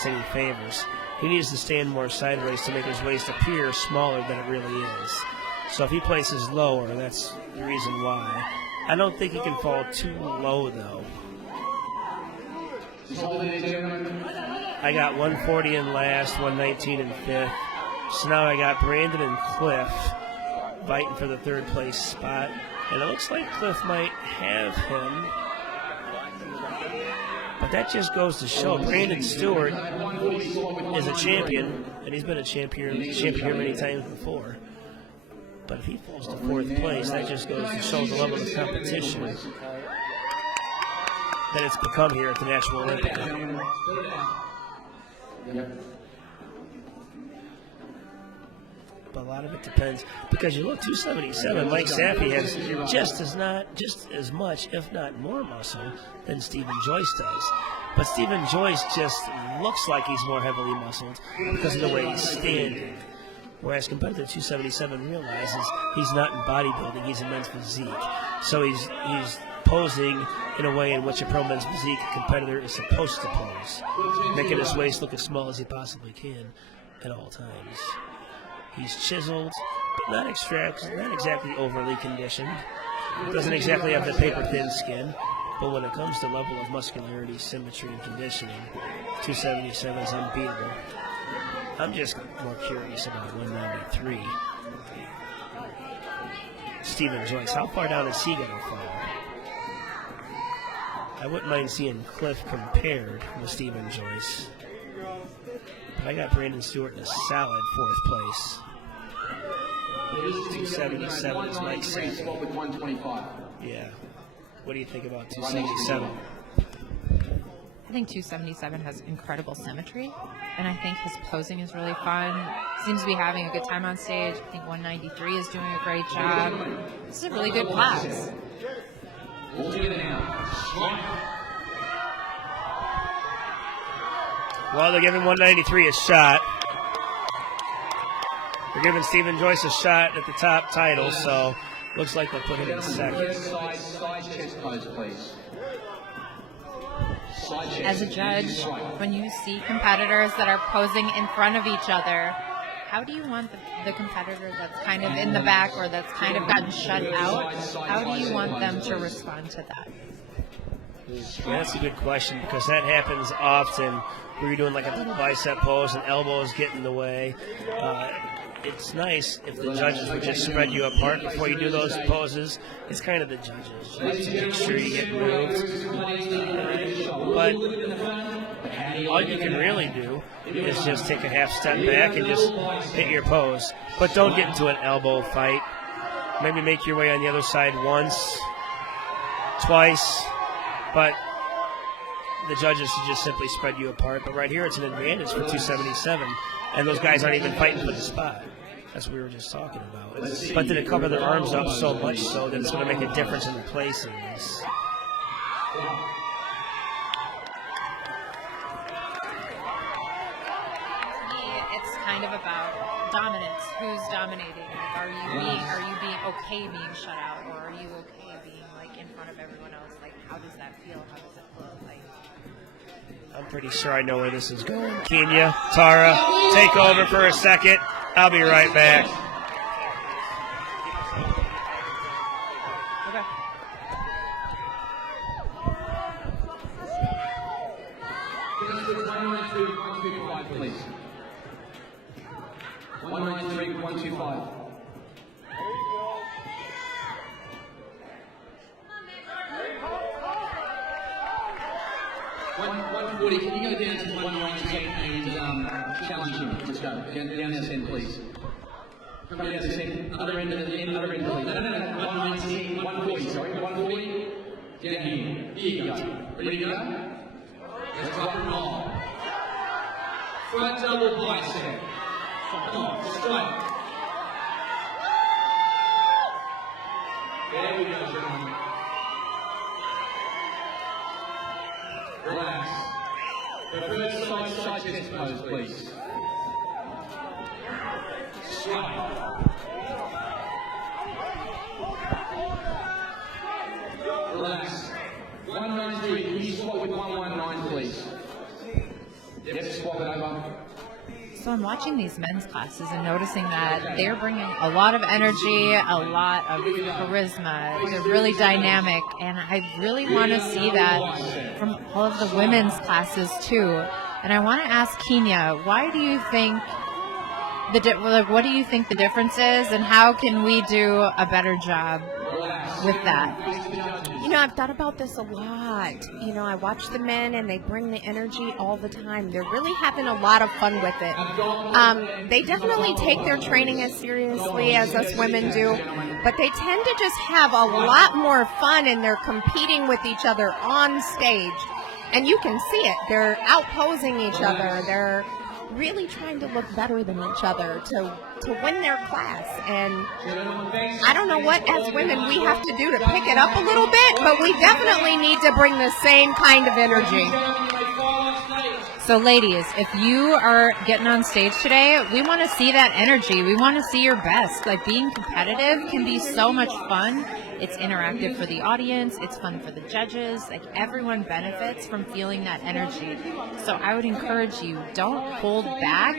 waist any favors. He needs to stand more sideways to make his waist appear smaller than it really is. So if he places lower, that's the reason why. I don't think he can fall too low, though. I got 140 in last, 119 in fifth. So now I got Brandon and Cliff fighting for the third place spot. And it looks like Cliff might have him. But that just goes to show Brandon Stewart is a champion, and he's been a champion here many times before. But if he falls to fourth place, that just goes to show the level of competition that it's become here at the National Olympia. But a lot of it depends, because you look 277, Mike Saffey has just as much, if not more muscle than Stephen Joyce does. But Stephen Joyce just looks like he's more heavily muscled because of the way he's standing. Whereas competitor 277 realizes he's not in bodybuilding, he's in men's physique. So he's posing in a way in which a pro men's physique competitor is supposed to pose, making his waist look as small as he possibly can at all times. He's chiseled, but not exactly overly conditioned. Doesn't exactly have the paper-thin skin, but when it comes to level of muscularity, symmetry, and conditioning, 277 is unbeatable. I'm just more curious about 193. Stephen Joyce, how far down is he going to fall? I wouldn't mind seeing Cliff compared with Stephen Joyce. But I got Brandon Stewart in a solid fourth place. 277 is Mike Saffey. Yeah. What do you think about 277? I think 277 has incredible symmetry, and I think his posing is really fun. Seems to be having a good time on stage. I think 193 is doing a great job. This is a really good class. Well, they're giving 193 a shot. They're giving Stephen Joyce a shot at the top title, so looks like they'll put him in second. As a judge, when you see competitors that are posing in front of each other, how do you want the competitor that's kind of in the back or that's kind of gotten shut out, how do you want them to respond to that? Yeah, that's a good question, because that happens often where you're doing like a double bicep pose and elbows get in the way. It's nice if the judges would just spread you apart before you do those poses. It's kind of the judges' job to make sure you get moved. But all you can really do is just take a half step back and just hit your pose. But don't get into an elbow fight. Maybe make your way on the other side once, twice, but the judges should just simply spread you apart. But right here, it's an advantage for 277, and those guys aren't even fighting for the spot. That's what we were just talking about. But did it cover their arms up so much so that it's going to make a difference in the placings? It's kind of about dominance. Who's dominating? Are you being okay being shut out, or are you okay being like in front of everyone else? Like, how does that feel? How does it look like? I'm pretty sure I know where this is going. Kenya, Tara, take over for a second. I'll be right back. Okay. Please. 193, 125. Woody, can you go down to 193 and challenge him? Let's go. Down this end, please. Come down this end. Other end, please. No. 190, 140, sorry. 140. Down here. Here you go. Ready to go? Let's rock and roll. Front double bicep. Come on, straight. There we go, gentlemen. Relax. Reverse side chest pose, please. Straight. Relax. 193, can you squat with 119, please? Yes, swap it over. So I'm watching these men's classes and noticing that they're bringing a lot of energy, a lot of charisma. They're really dynamic, and I really want to see that from all of the women's classes too. And I want to ask Kenya, why do you think what do you think the difference is, and how can we do a better job with that? You know, I've thought about this a lot. You know, I watch the men and they bring the energy all the time. They're really having a lot of fun with it. They definitely take their training as seriously as us women do, but they tend to just have a lot more fun, and they're competing with each other on stage. And you can see it. They're outposing each other. They're really trying to look better than each other to win their class. And I don't know what as women we have to do to pick it up a little bit, but we definitely need to bring the same kind of energy. So ladies, if you are getting on stage today, we want to see that energy. We want to see your best. Like, being competitive can be so much fun. It's interactive for the audience. It's fun for the judges. Like, everyone benefits from feeling that energy. So I would encourage you, don't hold back.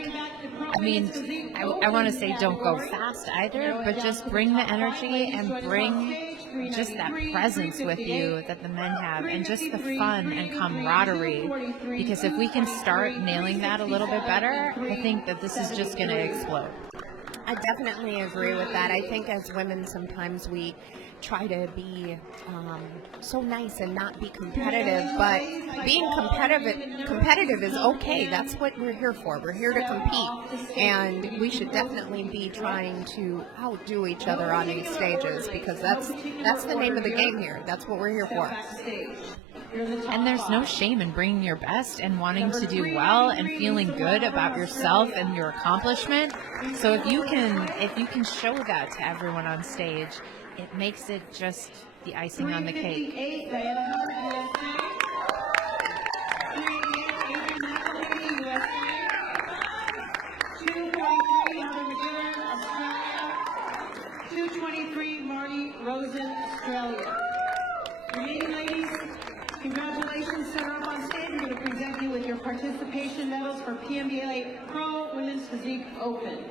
I mean, I want to say don't go fast either, but just bring the energy and bring just that presence with you that the men have, and just the fun and camaraderie. Because if we can start nailing that a little bit better, I think that this is just going to explode. I definitely agree with that. I think as women sometimes we try to be so nice and not be competitive, but being competitive is okay. That's what we're here for. We're here to compete, and we should definitely be trying to outdo each other on these stages, because that's the name of the game here. That's what we're here for. And there's no shame in bringing your best and wanting to do well and feeling good about yourself and your accomplishment. So if you can show that to everyone on stage, it makes it just the icing on the cake. Australia. Remaining ladies, congratulations. Center up on stage. We're going to present you with your participation medals for PNBA Pro Women's Physique Open.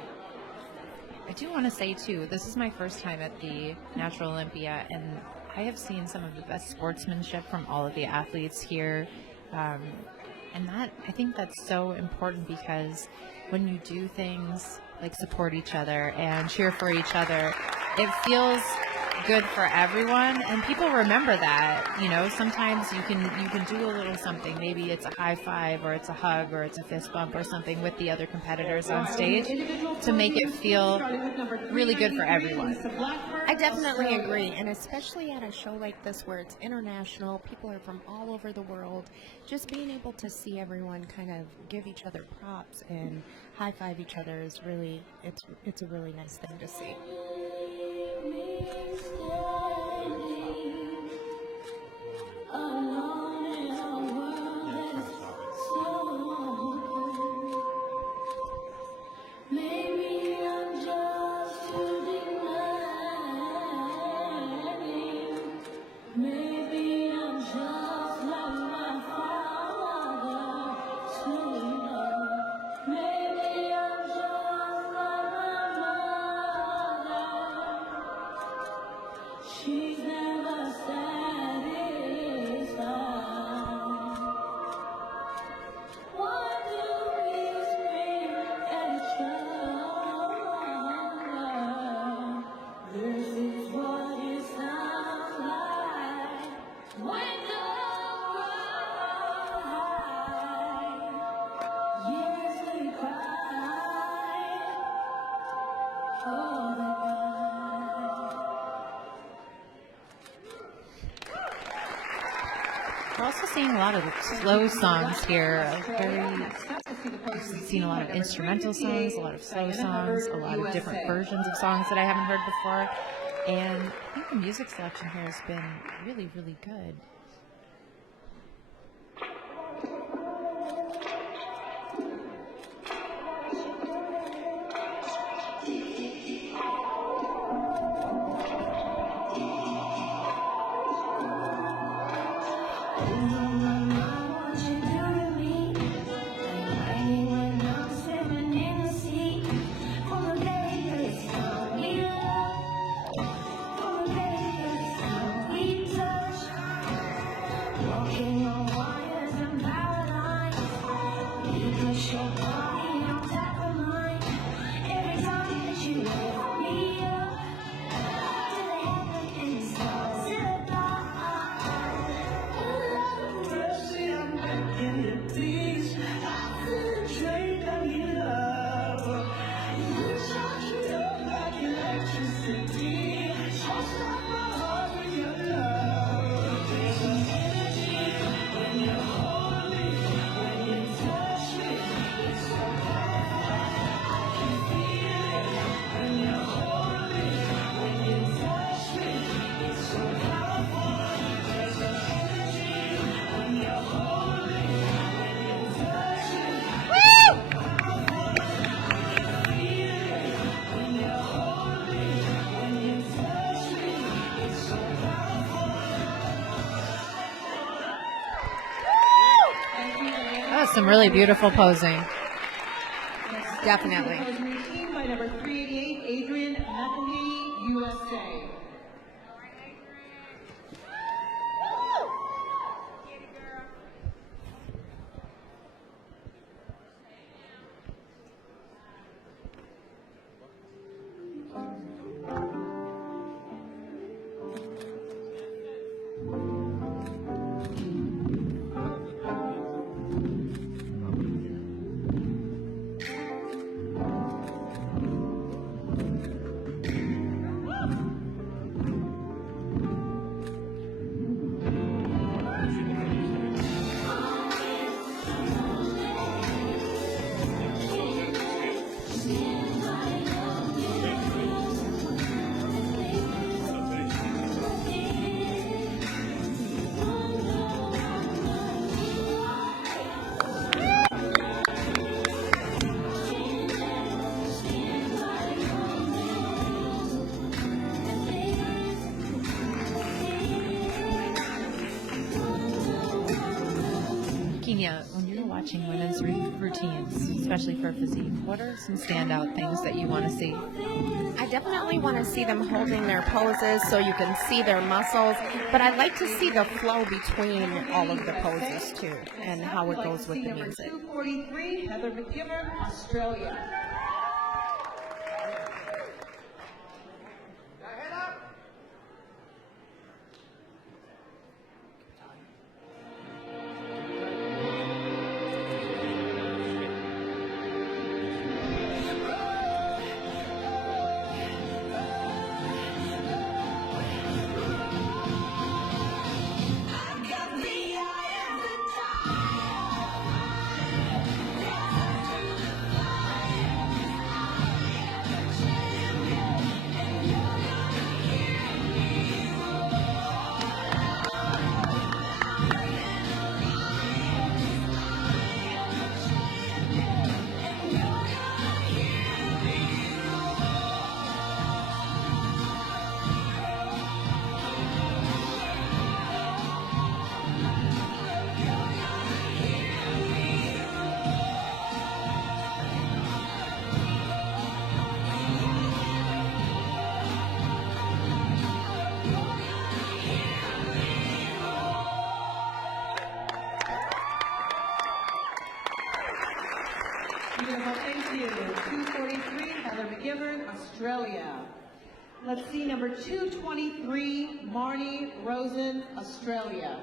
I do want to say too, this is my first time at the Natural Olympia, and I have seen some of the best sportsmanship from all of the athletes here. And I think that's so important, because when you do things like support each other and cheer for each other, it feels good for everyone, and people remember that. You know, sometimes you can do a little something. Maybe it's a high five, or it's a hug, or it's a fist bump or something with the other competitors on stage to make it feel really good for everyone. I definitely agree, and especially at a show like this where it's international, people are from all over the world, just being able to see everyone kind of give each other props and high five each other is really, it's a really nice thing to see. We're also seeing a lot of slow songs here. I've seen a lot of instrumental songs, a lot of slow songs, a lot of different versions of songs that I haven't heard before. And I think the music selection here has been really, really good. That was some really beautiful posing. Definitely. Routine by number 388, Adrian McElhaney, USA. Kenya, when you're watching women's routines, especially for physique, what are some standout things that you want to see? I definitely want to see them holding their poses so you can see their muscles, but I like to see the flow between all of the poses too and how it goes with the music. 243, Heather McGivern, Australia. Beautiful, thank you. 243, Heather McGivern, Australia. Let's see, number 223, Marnie Rosen, Australia.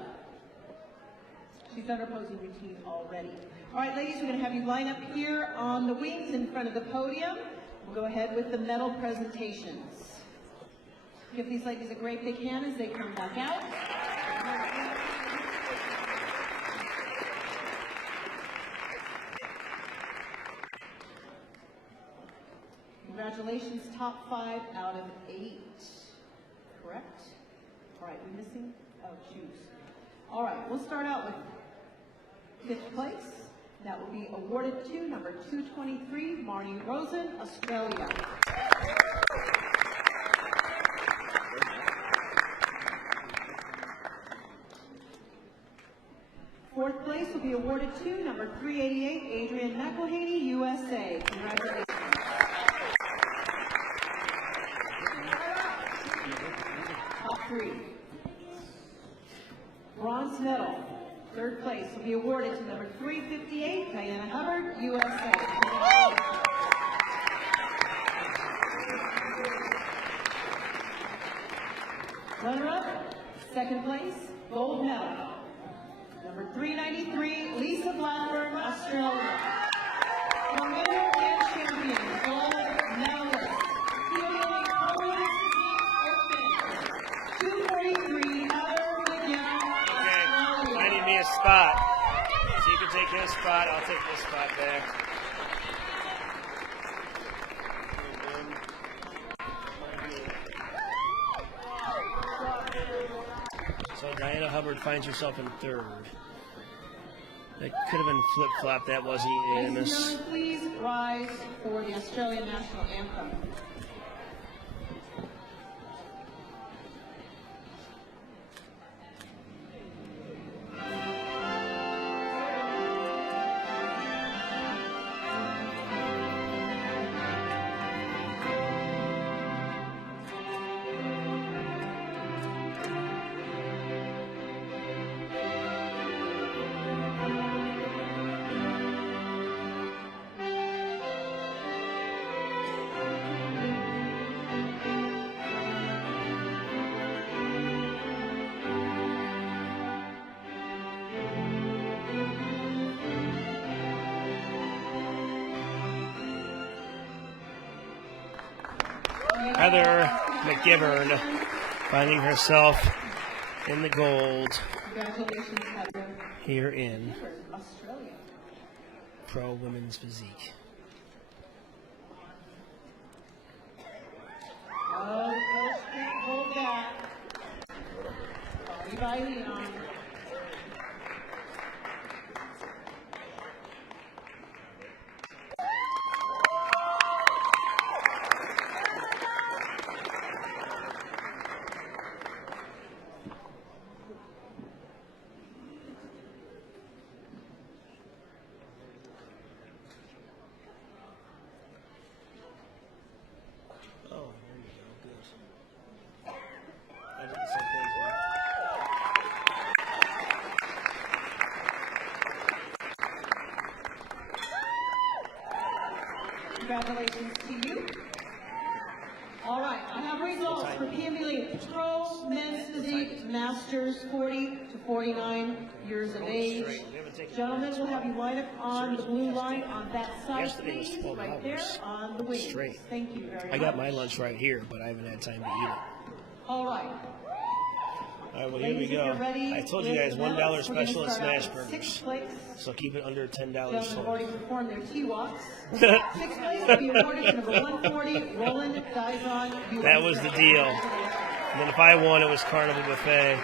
She's done her posing routine already. All right, ladies, we're going to have you line up here on the wings in front of the podium. We'll go ahead with the medal presentations. Give these ladies a great big hand as they come back out. Congratulations, top 5 out of 8. Correct? All right, we're missing? Oh, choose. All right, we'll start out with 5th place. That will be awarded to number 223, Marnie Rosen, Australia. Fourth place will be awarded to number 388, Adrian McElhaney, USA. Congratulations. Top 3. Bronze medal Third place will be awarded to number 358, Diana Hubbard, USA. Runner-up, second place, gold medal. Number 393, Lisa Blackburn, Australia. The winner and champion, gold medalist, PNBA KOREA Open, 243, Heather McGowan, Australia. I need me a spot. So you can take his spot, I'll take this spot there. So Diana Hubbard finds herself in third. That could have been flip-flop, that wasn't Ladies and unanimous. gentlemen, please rise for the Australian National Anthem. Heather McGivern finding herself in the gold Congratulations, Heather. here in Australia. Pro Women's Physique. Oh, Coach can't hold back. Bye, Leon. Oh, there you go. Good. I did the same thing. Congratulations to you. All right, I have results for PNBA Pro Men's Physique Masters 40 to 49 years of age. Gentlemen, we'll have you line up on the blue line on that side, Yesterday was please, 12 right there hours on the wings. straight. Thank you very much. I got my lunch right here, but I haven't had time to eat it. All right. All right, well, here we Ladies, if go. you're ready I told you with guys $1 medals, we're gonna special at start out Smash with Burgers. Sixth place. So keep it under $10 Gentlemen have sold. already performed their T-walks. Sixth place will be awarded to number 140, Roland Dizon, USA. That was the deal. And then if I won, it was Carnival Buffet.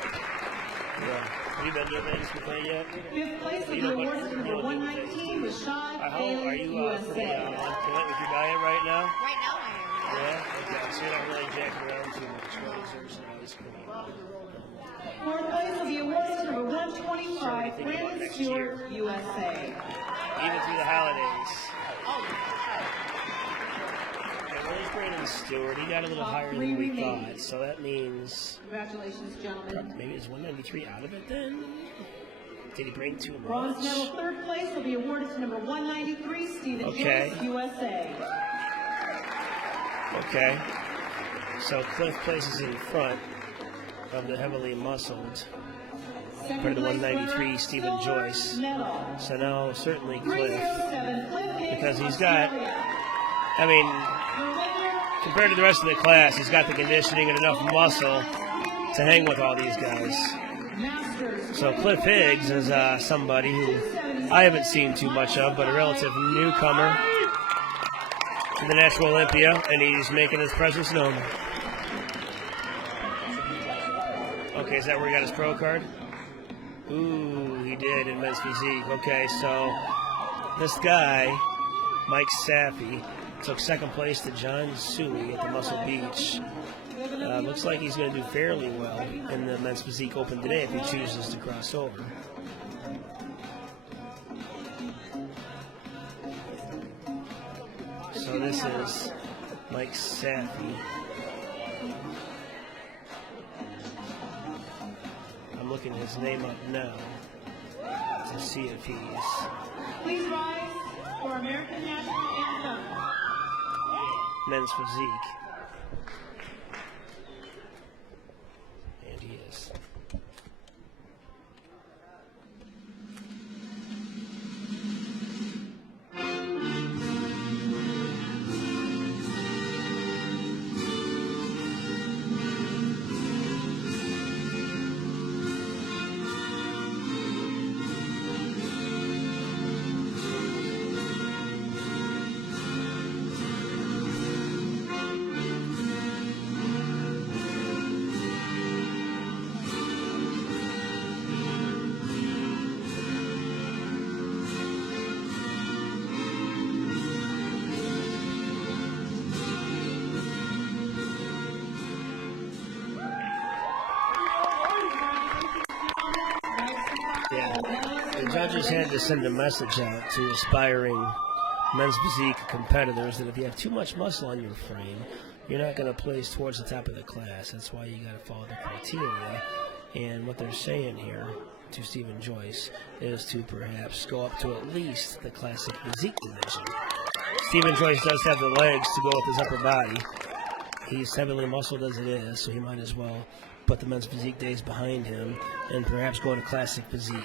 Yeah. Have you been to a Vegas buffet yet? Fifth place will You be know what- awarded to number 119, Rashad How are Bailey, you USA. with your diet right now? Right now I am. Yeah? Okay, so you're not really jacking around too much, right? So it's not as clean. Fourth place will be awarded to number 125, Brandon next Stewart, USA. Even through the holidays. Okay, where's Brandon Stewart? He got a little higher than we thought. So that means Congratulations, gentlemen. maybe it's 193 out of it then? Did he bring too Bronze much? medal third place will be awarded to number 193, Stephen Okay. Joyce, USA. Okay. So Cliff places in front of the heavily muscled compared to 193 Stephen Joyce. Medal. So now certainly Cliff, 307, Cliff Hicks, because he's got, Australia. I mean, The winner compared to the rest of the class, he's got the conditioning and enough muscle to hang with all these guys. Masters. So Cliff Higgs is somebody who I haven't seen too much of, but a relative newcomer to the Natural Olympia, and he's making his presence known. Okay, is that where he got his pro card? Ooh, he did in men's physique. Okay, so this guy, Mike Saffy, took second place to John Suey at the Muscle Beach. Looks like he's going to do fairly well in the men's physique open today if he chooses to cross over. So this is Mike Saffy. I'm looking his name up now. to see if he's Please rise for American National Anthem. men's physique. And he is. Yeah, the judges had to send a message out to aspiring men's physique competitors that if you have too much muscle on your frame, you're not going to place towards the top of the class. That's why you got to follow the criteria. And what they're saying here to Stephen Joyce is to perhaps go up to at least the classic physique division. Stephen Joyce does have the legs to go with his upper body. He's heavily muscled as it is, so he might as well put the men's physique days behind him and perhaps go to classic physique.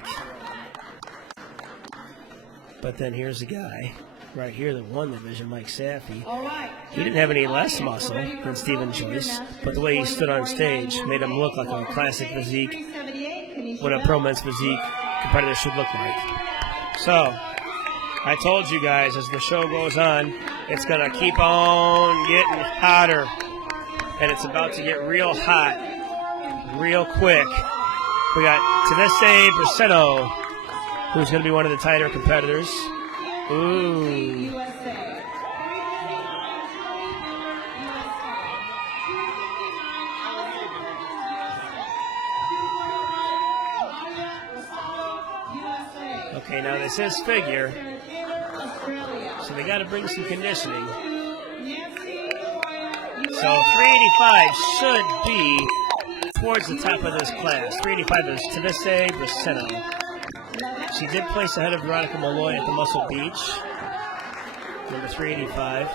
But then here's a guy right here that won the division, Mike Saffey. He didn't have any less muscle than Stephen Joyce, but the way he stood on stage made him look like a classic physique, what a pro men's physique competitor should look like. So, I told you guys, as the show goes on, it's going to keep on getting hotter, and it's about to get real hot, real quick. We got Tedeschi Bracetto, who's going to be one of the tighter competitors. Ooh. Okay, now this is figure, so they got to bring some conditioning. So 385 should be towards the top of this class. 385 is Tedeschi Bracetto. She did place ahead of Veronica Malloy at the Muscle Beach. Number 385.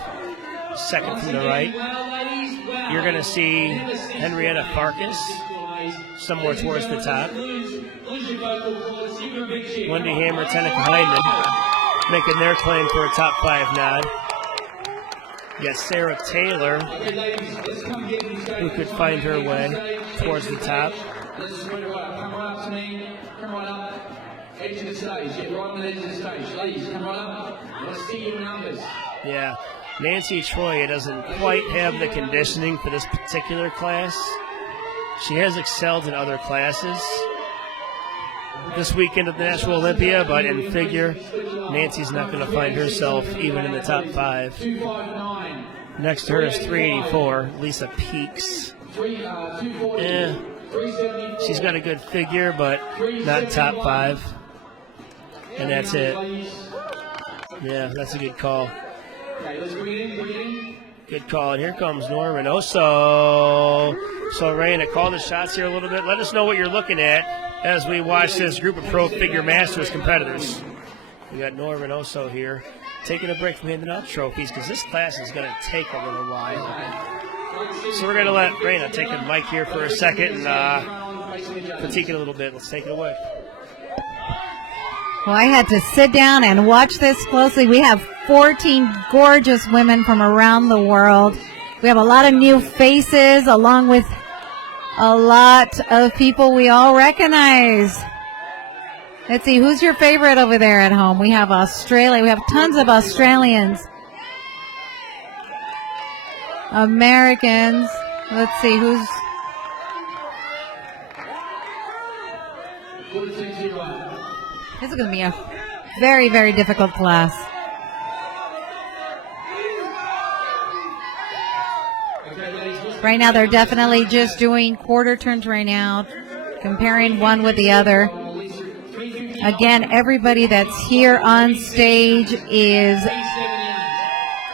Second from the right. You're going to see Henrietta Farkas somewhere towards the top. Wendy Hammer, Tenica Hyndman making their claim for a top 5 nod. You got Sarah Taylor, who could find her way towards the top. Edge of the stage, get right on the edge of the stage. Ladies, come right up. Let's see your numbers. Yeah, Nancy Troya doesn't quite have the conditioning for this particular class. She has excelled in other classes this weekend at the National Olympia, but in figure, Nancy's not going to find herself even in the top 5. Next to her is 384, Lisa Peaks. She's got a good figure, but not top 5. And that's it. Yeah, that's a good call. Good call. And here comes Norman Oso. So, Raina, call the shots here a little bit. Let us know what you're looking at as we watch this group of Pro Figure Masters competitors. We got Norman Oso here taking a break from handing out trophies because this class is going to take a little while. So we're going to let Raina take the mic here for a second and critique it a little bit. Let's take it away. Well, I had to sit down and watch this closely. We have 14 gorgeous women from around the world. We have a lot of new faces along with a lot of people we all recognize. Let's see, who's your favorite over there at home? We have Australia. We have tons of Australians. Americans. Let's see, who's... This is going to be a very, very difficult class. Right now, they're definitely just doing quarter turns right now, comparing one with the other. Again, everybody that's here on stage is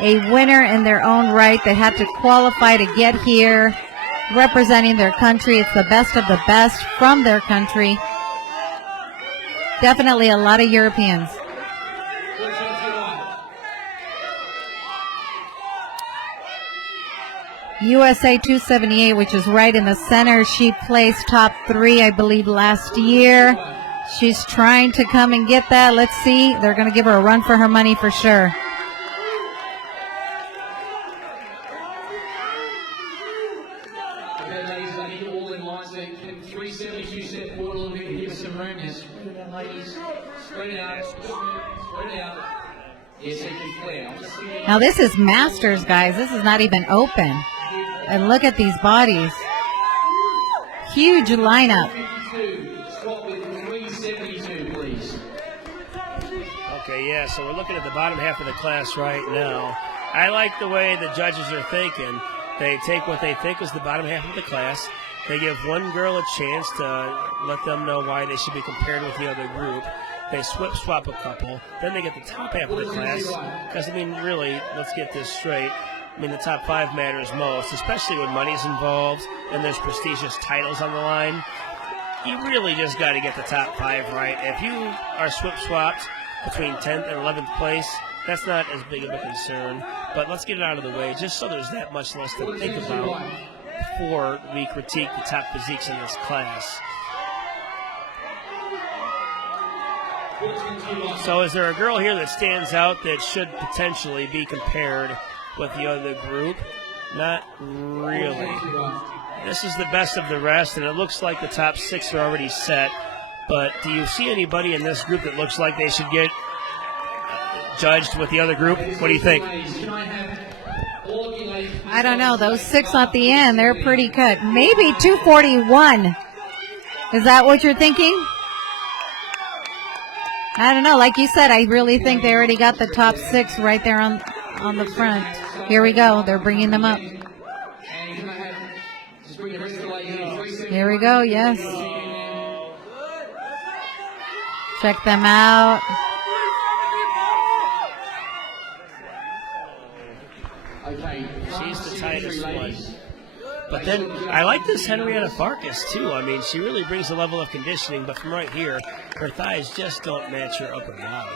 a winner in their own right. They had to qualify to get here, representing their country. It's the best of the best from their country. Definitely a lot of Europeans. USA 278, which is right in the center. She placed top 3, I believe, last year. She's trying to come and get that. Let's see. They're going to give her a run for her money for sure. Okay, ladies, I need you all in line. So can 372 step forward a little bit and give us some room. Now spread it out, ladies. Spread it out. Spread it out. Yes, thank you, Claire. Now this is Masters, guys. This is not even open. And look at these bodies. Huge lineup. 52. Stop with 372, please. Okay, yeah, so we're looking at the bottom half of the class right now. I like the way the judges are thinking. They take what they think is the bottom half of the class. They give one girl a chance to let them know why they should be compared with the other group. They swap a couple. Then they get the top half of the class. Because, I mean, really, let's get this straight. I mean, the top 5 matters most, especially when money's involved and there's prestigious titles on the line. You really just got to get the top 5 right. If you are swapped between 10th and 11th place, that's not as big of a concern. But let's get it out of the way, just so there's that much less to think about before we critique the top physiques in this class. So is there a girl here that stands out that should potentially be compared with the other group? Not really. This is the best of the rest, and it looks like the top 6 are already set. But do you see anybody in this group that looks like they should get judged with the other group? What do you think? I don't know. Those 6 at the end, they're pretty cut. Maybe 241. Is that what you're thinking? I don't know. Like you said, I really think they already got the top 6 right there on the front. Here we go. They're bringing them up. Here we go. Yes. Check them out. She's the tightest one. But then I like this Henrietta Farkas too. I mean, she really brings a level of conditioning, but from right here, her thighs just don't match her upper body.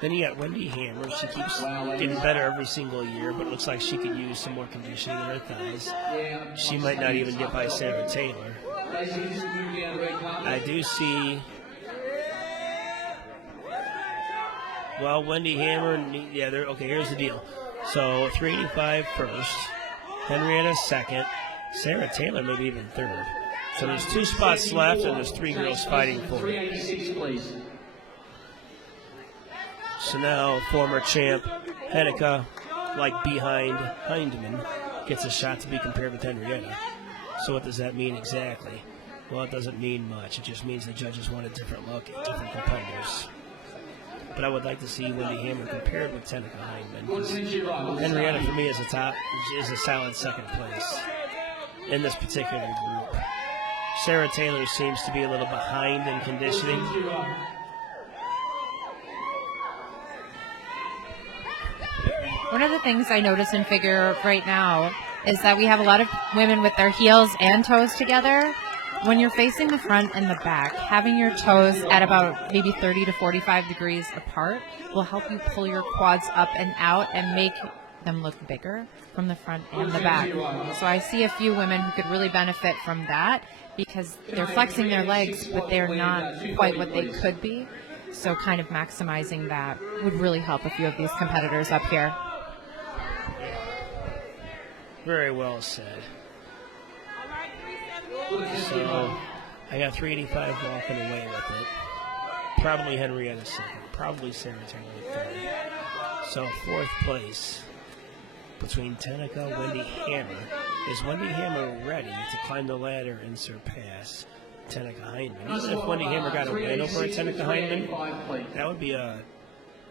Then you got Wendy Hammer. She keeps getting better every single year, but it looks like she could use some more conditioning in her thighs. She might not even get by Sarah Taylor. I do see, well, Wendy Hammer, yeah, okay, here's the deal. So 385 first, Henrietta second, Sarah Taylor maybe even third. So there's 2 spots left, and there's 3 girls fighting for it. So now former champ Hennika, like behind Hindman, gets a shot to be compared with Henrietta. So what does that mean exactly? Well, it doesn't mean much. It just means the judges want a different look at different competitors. But I would like to see Wendy Hammer compared with Hennika Hindman. Henrietta, for me, is a solid second place in this particular group. Sarah Taylor seems to be a little behind in conditioning. One of the things I notice in figure right now is that we have a lot of women with their heels and toes together. When you're facing the front and the back, having your toes at about maybe 30 to 45 degrees apart will help you pull your quads up and out and make them look bigger from the front and the back. So I see a few women who could really benefit from that because they're flexing their legs, but they're not quite what they could be. So kind of maximizing that would really help a few of these competitors up here. Very well said. So I got 385 walking away with it. Probably Henrietta second. Probably Sarah Taylor third. So 4th place between Hennika, Wendy Hammer. Is Wendy Hammer ready to climb the ladder and surpass Hennika Hindman? Even if Wendy Hammer got a win over Hennika Hindman,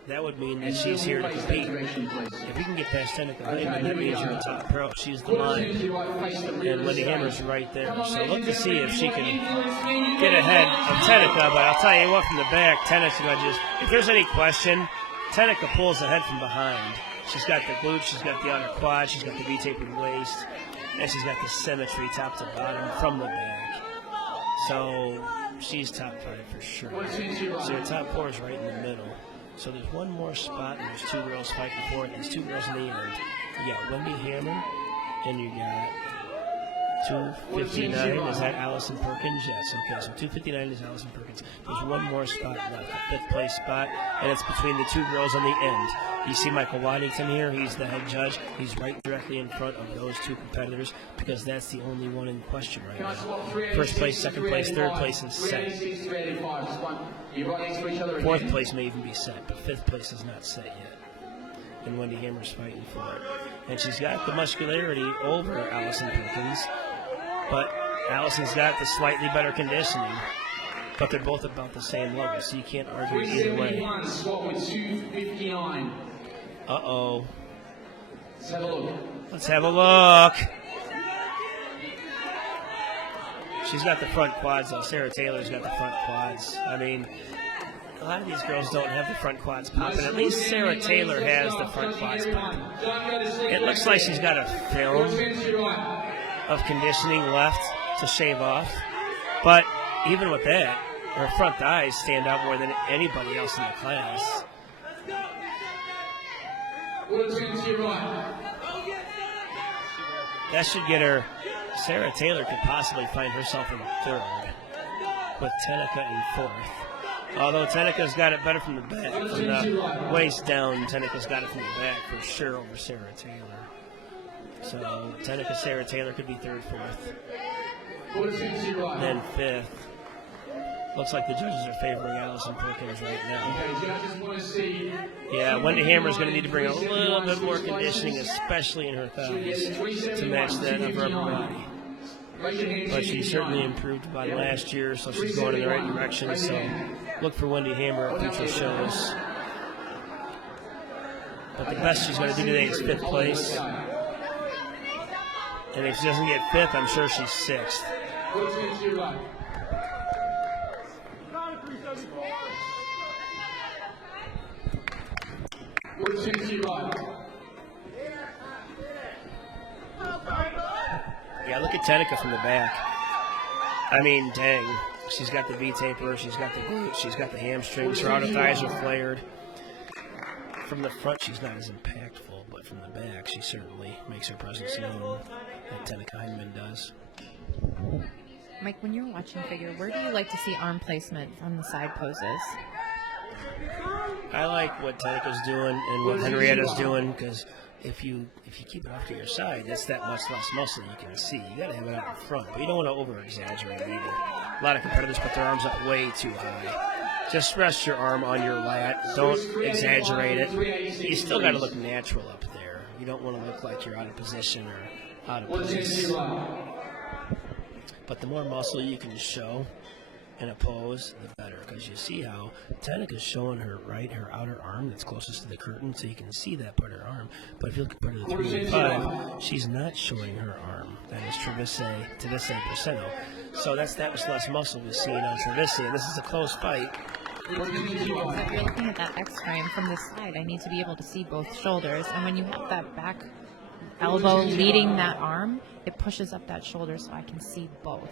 that would mean that she's here to compete. If you can get past Hennika Hindman, that means you're a top pro. She's the line. And Wendy Hammer's right there. So look to see if she can get ahead of Hennika. But I'll tell you what, from the back, Hennika if there's any question, Hennika pulls ahead from behind. She's got the glutes, she's got the outer quad, she's got the V-tapered waist, and she's got the symmetry top to bottom from the back. So she's top 5 for sure. So your top 4 is right in the middle. So there's one more spot, and there's 2 girls fighting for it. There's 2 girls in the end. You got Wendy Hammer, and you got 259. Is that Allison Perkins? Yes. Okay. So 259 is Allison Perkins. There's one more spot left, the 5th place spot, and it's between the 2 girls on the end. You see Michael Waddington here. He's the head judge. He's right directly in front of those 2 competitors because that's the only one in question right now. 1st place, 2nd place, 3rd place is set. 4th place may even be set, but 5th place is not set yet. And Wendy Hammer's fighting for it. And she's got the muscularity over Allison Perkins, but Allison's got the slightly better conditioning. But they're both about the same level, so you can't argue either way. Uh-oh. Let's have a look. She's got the front quads, though. Sarah Taylor's got the front quads. I mean, a lot of these girls don't have the front quads popping. At least Sarah Taylor has the front quads popping. It looks like she's got a film of conditioning left to shave off. But even with that, her front thighs stand out more than anybody else in the class. That should get her. Sarah Taylor could possibly find herself in 3rd, with Tenica in 4th. Although Tenica's got it better from the back. From the waist down, Tenica's got it from the back for sure over Sarah Taylor. So Tenica, Sarah Taylor could be 3rd, 4th. Then 5th. Looks like the judges are favoring Allison Perkins right now. Yeah, Wendy Hammer's going to need to bring a little bit more conditioning, especially in her thighs, to match that of her upper body. But she certainly improved about last year, so she's going in the right direction. So look for Wendy Hammer at future shows. But the best she's going to do today is 5th place. And if she doesn't get 5th, I'm sure she's 6th. Yeah, look at Tenica from the back. I mean, dang. She's got the V-taper, she's got the glutes, she's got the hamstrings, her outer thighs are flared. From the front, she's not as impactful, but from the back, she certainly makes her presence known, that Tenica Heinemann does. Mike, when you're watching figure, where do you like to see arm placement from the side poses? I like what Tenica's doing and what Henrietta's doing, because if you keep it off to your side, that's that much less muscle you can see. You got to have it out in front, but you don't want to over-exaggerate either. A lot of competitors put their arms up way too high. Just rest your arm on your lat. Don't exaggerate it. You still got to look natural up there. You don't want to look like you're out of position or out of place. But the more muscle you can show in a pose, the better, because you see how Tenica's showing her outer arm that's closest to the curtain, so you can see that part of her arm. But if you look at part of the 3 and 5, she's not showing her arm. That is Treviso Percento. So that's that much less muscle we've seen on Treviso, and this is a close fight. So if you're looking at that X-frame from the side, I need to be able to see both shoulders, and when you have that back elbow leading that arm, it pushes up that shoulder so I can see both.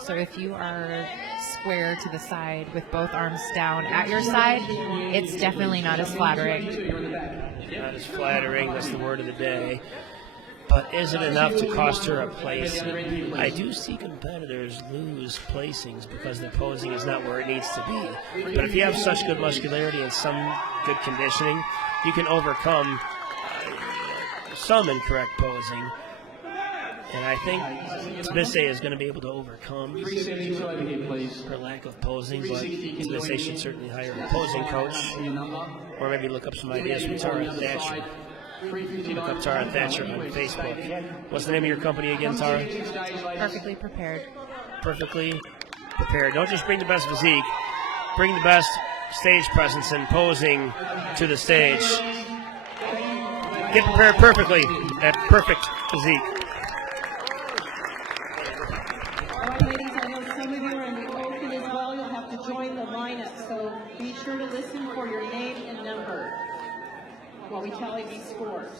So if you are square to the side with both arms down at your side, it's definitely not as flattering. Not as flattering, that's the word of the day. But is it enough to cost her a placing? I do see competitors lose placings because their posing is not where it needs to be. But if you have such good muscularity and some good conditioning, you can overcome some incorrect posing. And I think Tbilisi is going to be able to overcome her lack of posing, but Tbilisi should certainly hire a posing coach, or maybe look up some ideas from Tara Thatcher. Look up Tara Thatcher on Facebook. What's the name of your company again, Tara? Perfectly prepared. Perfectly prepared. Don't just bring the best physique. Bring the best stage presence and posing to the stage. Get prepared perfectly at perfect physique. Join the lineup, so be sure to listen for your name and number while we tally these scores.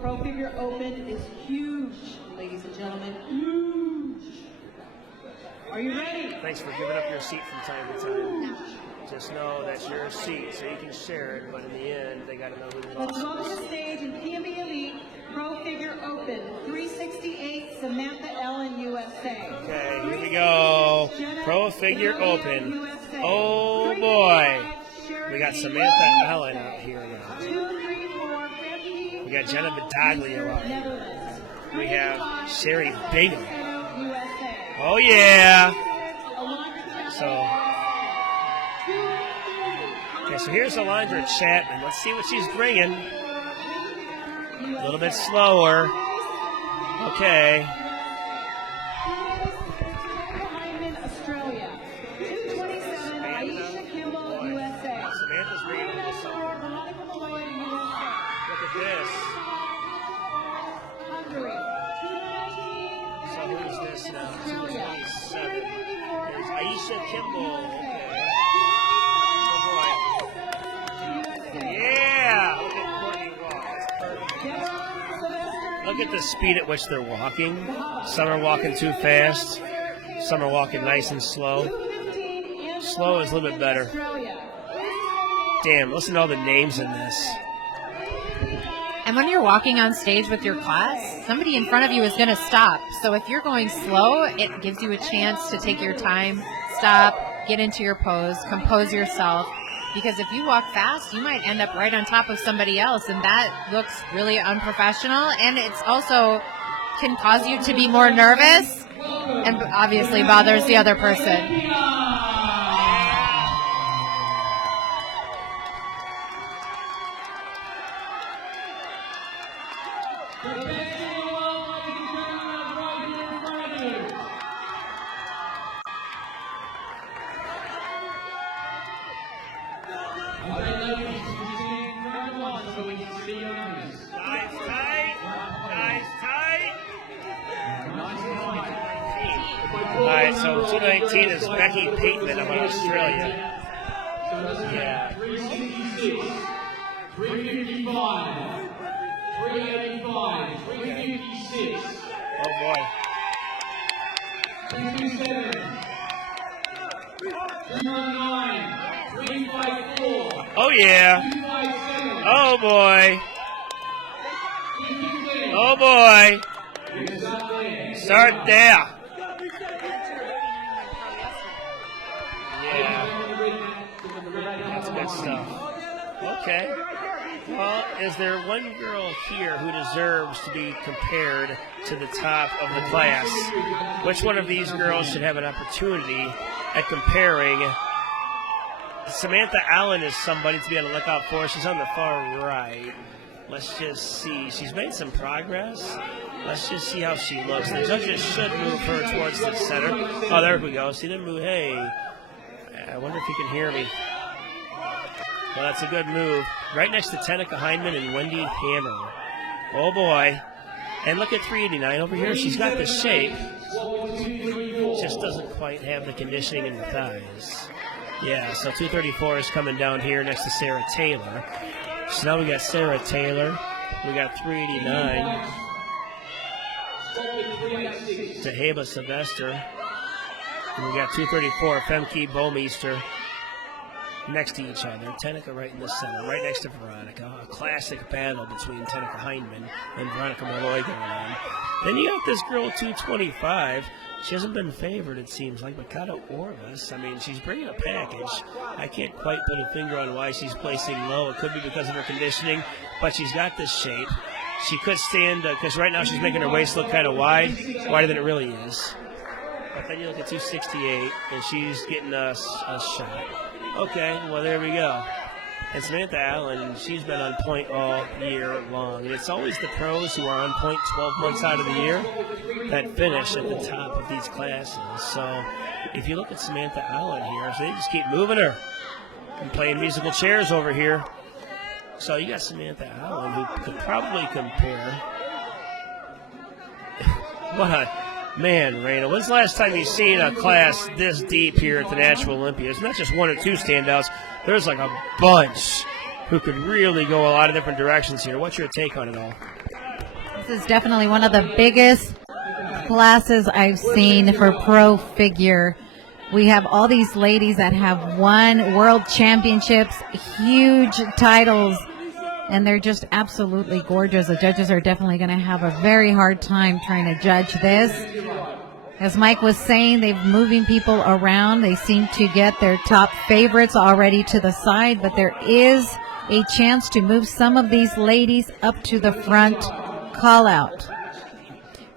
Pro Figure Open is huge, ladies and gentlemen, huge. Are you ready? Thanks for giving up your seat from time to time. Just know that's your seat, so you can share it, but in the end, they got to know who the Let's boss welcome is. to the stage in PNBA Elite Pro Figure Open 368 Samantha Ellen, USA. Okay, here we go. Pro Figure Open. Oh boy. We got Samantha Ellen out here now. 2, 3, 4, 50. We got Jenna Vidaglio out here. Netherlands. We have Sherry Bingham. USA. Oh yeah. So, okay, so here's Alondra Chapman. Let's see what she's bringing. A little bit slower. Okay. Australia. 227, Aisha Kimball, USA. Samantha's bringing a little something. Veronica Malloy, USA. Look at this. Hungary. 219. So who's this now? 227. There's Aisha Kimball. Okay. Oh boy. Yeah. Look at Courtney walk. That's perfect. Look at the speed at which they're walking. Some are walking too fast. Some are walking nice and slow. Slow is a little bit better. Damn, listen to all the names in this. And when you're walking on stage with your class, somebody in front of you is going to stop. So if you're going slow, it gives you a chance to take your time, stop, get into your pose, compose yourself. Because if you walk fast, you might end up right on top of somebody else, and that looks really unprofessional. And it's also can cause you to be more nervous and obviously bothers the other person. Nice tight. Nice tight. All right, so 219 is Becky Pateman of Australia. Yeah. 355, 385, 356, Oh boy. 327, 319, 354, Oh yeah. 257, Oh boy. Oh boy. Start there. Yeah. That's good stuff. Okay. Well, is there one girl here who deserves to be compared to the top of the class? Which one of these girls should have an opportunity at comparing? Samantha Allen is somebody to be on the lookout for. She's on the far right. Let's just see. She's made some progress. Let's just see how she looks. The judges should move her towards the center. Oh, there we go. See them move. Hey, I wonder if you can hear me. Well, that's a good move. Right next to Tenica Heineman and Wendy Hammer. Oh, boy. And look at 389 over here. She's got the shape. Just doesn't quite have the conditioning in the thighs. Yeah, so 234 is coming down here next to Sarah Taylor. So now we got Sarah Taylor. We got 389. Taheba Sylvester. And we got 234, Femke Bomeister next to each other. Tenica right in the center, right next to Veronica. A classic battle between Tenica Heineman and Veronica Malloy going on. Then you got this girl, 225. She hasn't been favored, it seems like, but Kata Orvis, I mean, she's bringing a package. I can't quite put a finger on why she's placing low. It could be because of her conditioning, but she's got this shape. She could stand, because right now she's making her waist look kind of wide, wider than it really is. But then you look at 268, and she's getting a shot. Okay, well, there we go. And Samantha Allen, she's been on point all year long. And it's always the pros who are on point 12 months out of the year that finish at the top of these classes. So if you look at Samantha Allen here, so they just keep moving her and playing musical chairs over here. So you got Samantha Allen, who could probably compare. What a man, Raina. When's the last time you've seen a class this deep here at the Natural Olympia? It's not just one or two standouts. There's like a bunch who could really go a lot of different directions here. What's your take on it all? is definitely one of the biggest classes I've seen for pro figure. We have all these ladies that have won world championships, huge titles, and they're just absolutely gorgeous. The judges are definitely going to have a very hard time trying to judge this. As Mike was saying, they're moving people around. They seem to get their top favorites already to the side, but there is a chance to move some of these ladies up to the front. Call out.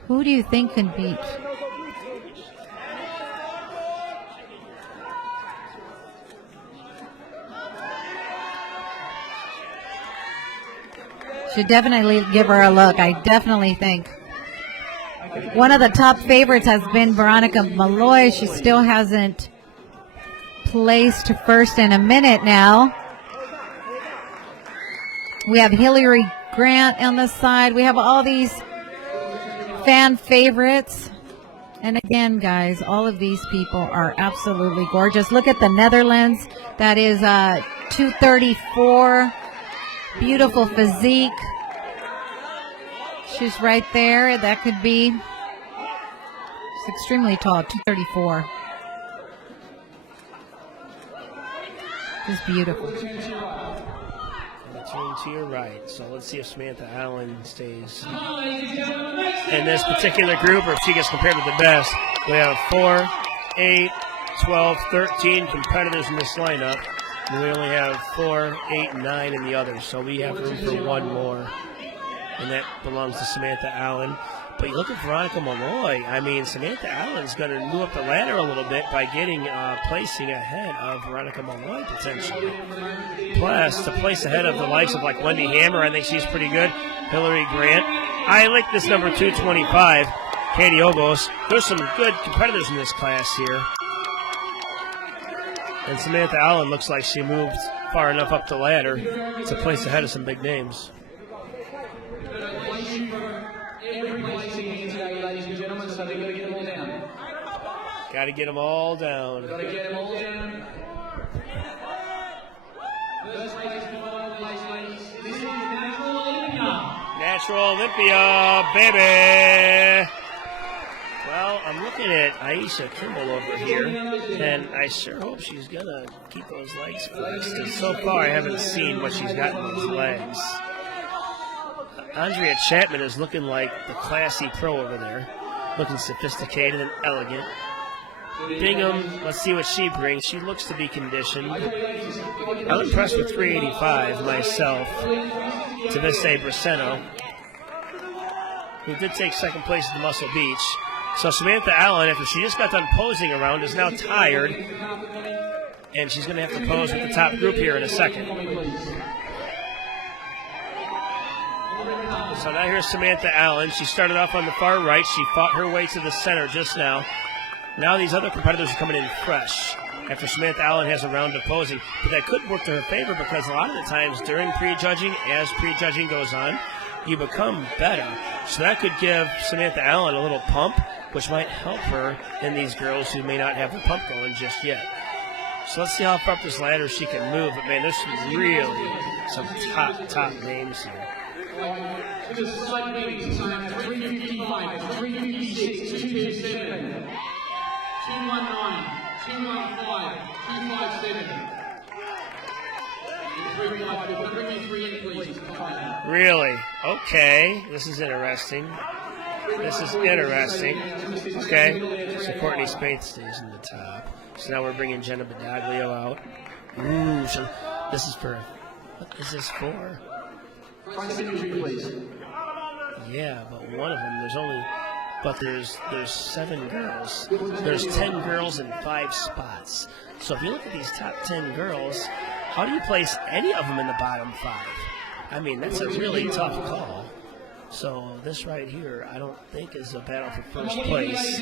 Who do you think can beat? Should definitely give her a look. I definitely think. One of the top favorites has been Veronica Malloy. She still hasn't placed first in a minute now. We have Hillary Grant on the side. We have all these fan favorites. And again, guys, all of these people are absolutely gorgeous. Look at the Netherlands. That is 234. Beautiful physique. She's right there. That could be. She's extremely tall, 234. Just beautiful. Turn to your right. So let's see if Samantha Allen stays in this particular group or if she gets compared to the best. We have 4, 8, 12, 13 competitors in this lineup. And we only have 4, 8, and 9 in the others. So we have room for one more. And that belongs to Samantha Allen. But you look at Veronica Malloy. I mean, Samantha Allen's going to move up the ladder a little bit by getting placing ahead of Veronica Malloy potentially. Plus, to place ahead of the likes of like Wendy Hammer, I think she's pretty good. Hillary Grant. I like this number 225, Katie Ogos. There's some good competitors in this class here. And Samantha Allen looks like she moved far enough up the ladder to place ahead of some big names. Got to get them all down. Got to get them all down. First place to final place, ladies. This is Natural Olympia. Natural Olympia, baby. Well, I'm looking at Aisha Kimball over here, and I sure hope she's going to keep those legs flexed, because so far I haven't seen what she's got in those legs. Andrea Chapman is looking like the classy pro over there, looking sophisticated and elegant. Bingham, let's see what she brings. She looks to be conditioned. I'm impressed with 385 myself. Tavise Braceno, who did take second place at the Muscle Beach. So Samantha Allen, after she just got done posing around, is now tired. And she's going to have to pose with the top group here in a second. So now here's Samantha Allen. She started off on the far right. She fought her way to the center just now. Now these other competitors are coming in fresh after Samantha Allen has a round of posing. But that could work to her favor because a lot of the times during prejudging, as prejudging goes on, you become better. So that could give Samantha Allen a little pump, which might help her in these girls who may not have the pump going just yet. So let's see how far up this ladder she can move. But man, there's some top names here. Just slight meetings, 355, 356, 227, 219, 215, 257. Bring me 3 in, please. Really? Okay. This is interesting. Okay. So Courtney Spaeth stays in the top. So now we're bringing Jenna Badaglio out. Ooh, so this is for, what is this for? Yeah, but one of them, there's 7 girls. There's 10 girls in 5 spots. So if you look at these top 10 girls, how do you place any of them in the bottom 5? I mean, that's a really tough call. So this right here, I don't think is a battle for first place.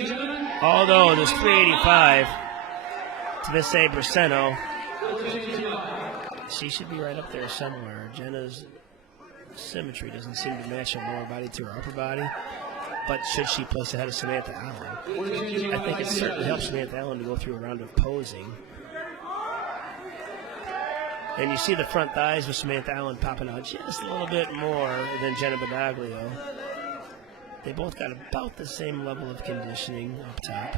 Although there's 385 to this Braceno. She should be right up there somewhere. Jenna's symmetry doesn't seem to match her lower body to her upper body. But should she place ahead of Samantha Allen? I think it certainly helps Samantha Allen to go through a round of posing. And you see the front thighs with Samantha Allen popping out just a little bit more than Jenna Badaglio. They both got about the same level of conditioning up top.